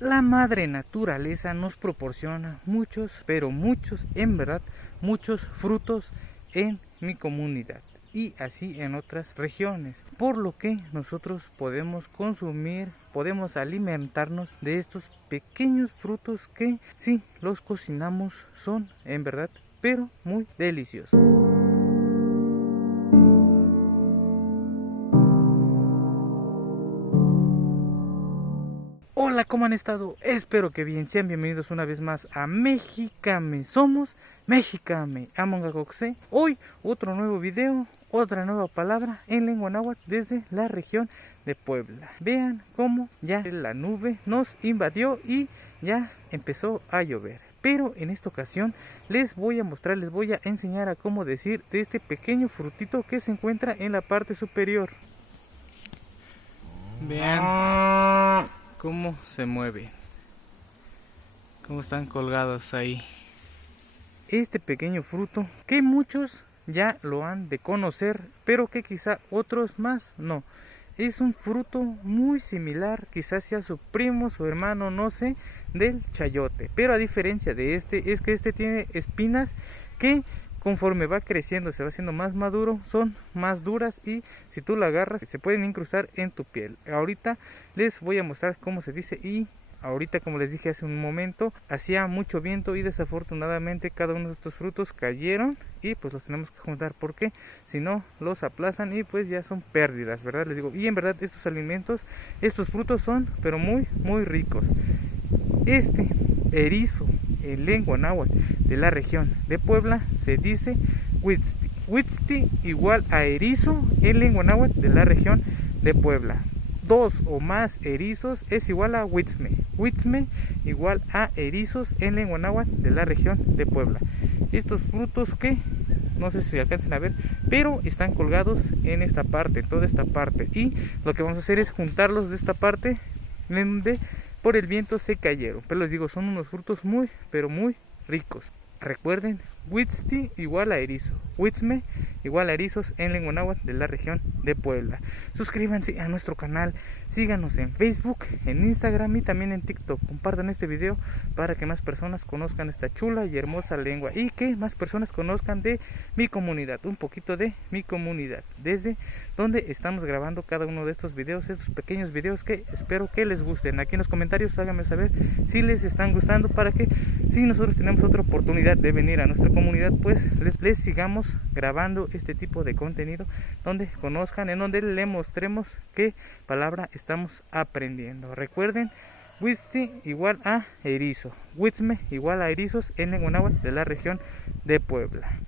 La madre naturaleza nos proporciona muchos, pero muchos, en verdad, muchos frutos en mi comunidad y así en otras regiones, por lo que nosotros podemos consumir, podemos alimentarnos de estos pequeños frutos que si los cocinamos son en verdad, pero muy deliciosos. Hola, ¿cómo han estado? Espero que bien. Sean bienvenidos una vez más a Mexicame. Somos Mexicame Amongagoxe. Hoy otro nuevo video, otra nueva palabra en lengua náhuatl desde la región de Puebla. Vean cómo ya la nube nos invadió y ya empezó a llover. Pero en esta ocasión les voy a mostrar, les voy a enseñar a cómo decir de este pequeño frutito que se encuentra en la parte superior. Vean cómo se mueve, cómo están colgados ahí. Este pequeño fruto que muchos ya lo han de conocer, pero que quizá otros más no. Es un fruto muy similar, quizás sea su primo, su hermano, no sé, del chayote. Pero a diferencia de este, es que este tiene espinas que conforme va creciendo, se va haciendo más maduro, son más duras y si tú la agarras se pueden incrustar en tu piel. Ahorita les voy a mostrar cómo se dice y ahorita, como les dije hace un momento, hacía mucho viento y desafortunadamente cada uno de estos frutos cayeron y pues los tenemos que juntar porque si no los aplazan y pues ya son pérdidas, ¿verdad? Les digo, y en verdad estos alimentos, estos frutos son pero muy ricos. Este erizo en lengua náhuatl de la región de Puebla se dice huitzti. Huitzti igual a erizo en lengua náhuatl de la región de Puebla. Dos o más erizos es igual a huitzme. Huitzme igual a erizos en lengua náhuatl de la región de Puebla. Estos frutos que no sé si se alcancen a ver, pero están colgados en esta parte, toda esta parte. Y lo que vamos a hacer es juntarlos de esta parte donde por el viento se cayeron. Pero les digo, son unos frutos muy, pero muy ricos. Recuerden, huitzti igual a erizo, huitzme igual a erizos en lengua náhuatl de la región de Puebla. Suscríbanse a nuestro canal, síganos en Facebook, en Instagram y también en TikTok. Compartan este video para que más personas conozcan esta chula y hermosa lengua y que más personas conozcan de mi comunidad, un poquito de mi comunidad, desde donde estamos grabando cada uno de estos videos, estos pequeños videos que espero que les gusten. Aquí en los comentarios háganme saber si les están gustando para que si nosotros tenemos otra oportunidad de venir a nuestra comunidad, pues les sigamos grabando este tipo de contenido donde conozcan, en donde le mostremos qué palabra estamos aprendiendo. Recuerden, huitzti igual a erizo, huitzme igual a erizos en lengua náhuatl de la región de Puebla.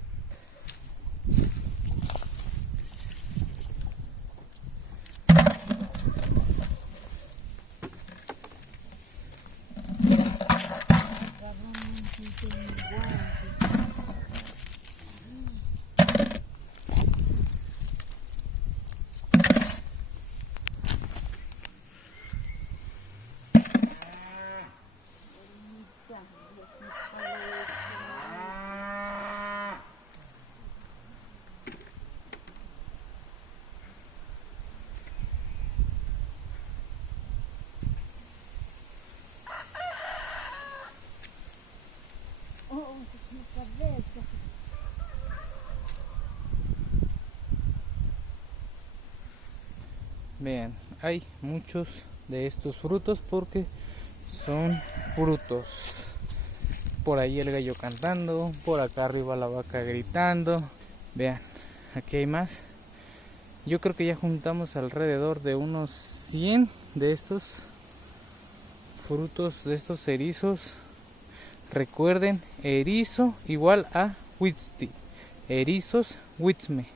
Vean, hay muchos de estos frutos porque son frutos. Por ahí el gallo cantando, por acá arriba la vaca gritando. Vean, aquí hay más. Yo creo que ya juntamos alrededor de unos 100 de estos frutos, de estos erizos. Recuerden, erizo igual a huitzti, erizos huitzme.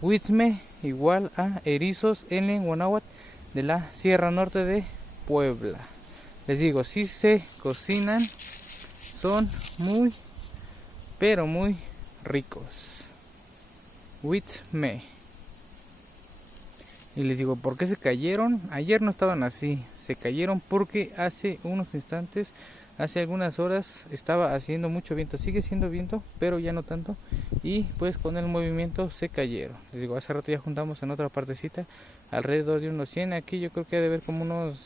Huitzme igual a erizos en lengua náhuatl de la Sierra Norte de Puebla. Les digo, si se cocinan, son muy, pero muy ricos. Huitzme. Y les digo, ¿por qué se cayeron? Ayer no estaban así, se cayeron porque hace unos instantes, hace algunas horas estaba haciendo mucho viento, sigue siendo viento, pero ya no tanto, y pues con el movimiento se cayeron. Les digo, hace rato ya juntamos en otra partecita alrededor de unos 100, aquí yo creo que ha de haber como unos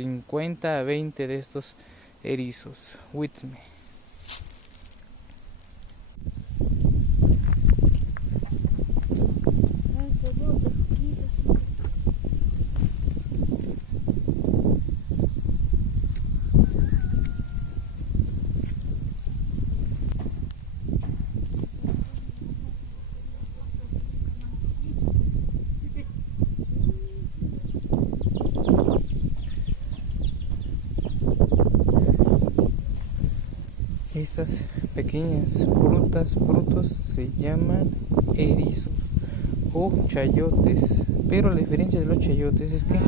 50 a 20 de estos erizos Huitzme. Estas pequeñas frutos se llaman erizos o chayotes, pero la diferencia de los chayotes es que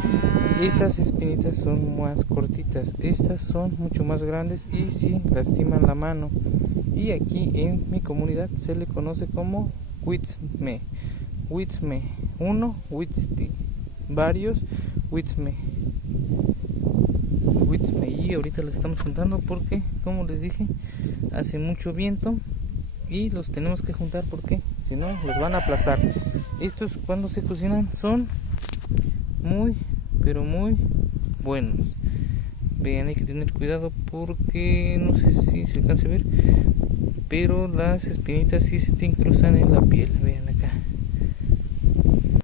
estas espinitas son más cortitas, estas son mucho más grandes y sí lastiman la mano. Y aquí en mi comunidad se le conoce como Huitzme, Huitzme 1, Huitzti, varios Huitzme. Y ahorita los estamos juntando porque, como les dije, hace mucho viento y los tenemos que juntar porque si no los van a aplastar. Estos cuando se cocinan son muy pero muy buenos. Vean, hay que tener cuidado porque no sé si se alcanza a ver, pero las espinitas sí se te incrustan en la piel. Vean acá.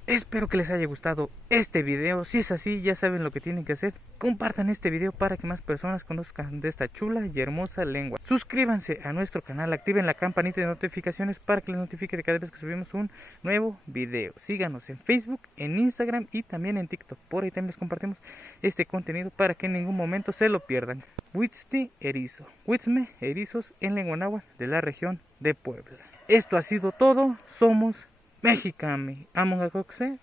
Espero que les haya gustado este video. Si es así, ya saben lo que tienen que hacer. Compartan este video para que más personas conozcan de esta chula y hermosa lengua. Suscríbanse a nuestro canal, activen la campanita de notificaciones para que les notifique de cada vez que subimos un nuevo video. Síganos en Facebook, en Instagram y también en TikTok. Por ahí también les compartimos este contenido para que en ningún momento se lo pierdan. Huitzti erizo, Huitzme erizos en lengua náhuatl de la región de Puebla. Esto ha sido todo. Somos Mexicami, Amongacoxe.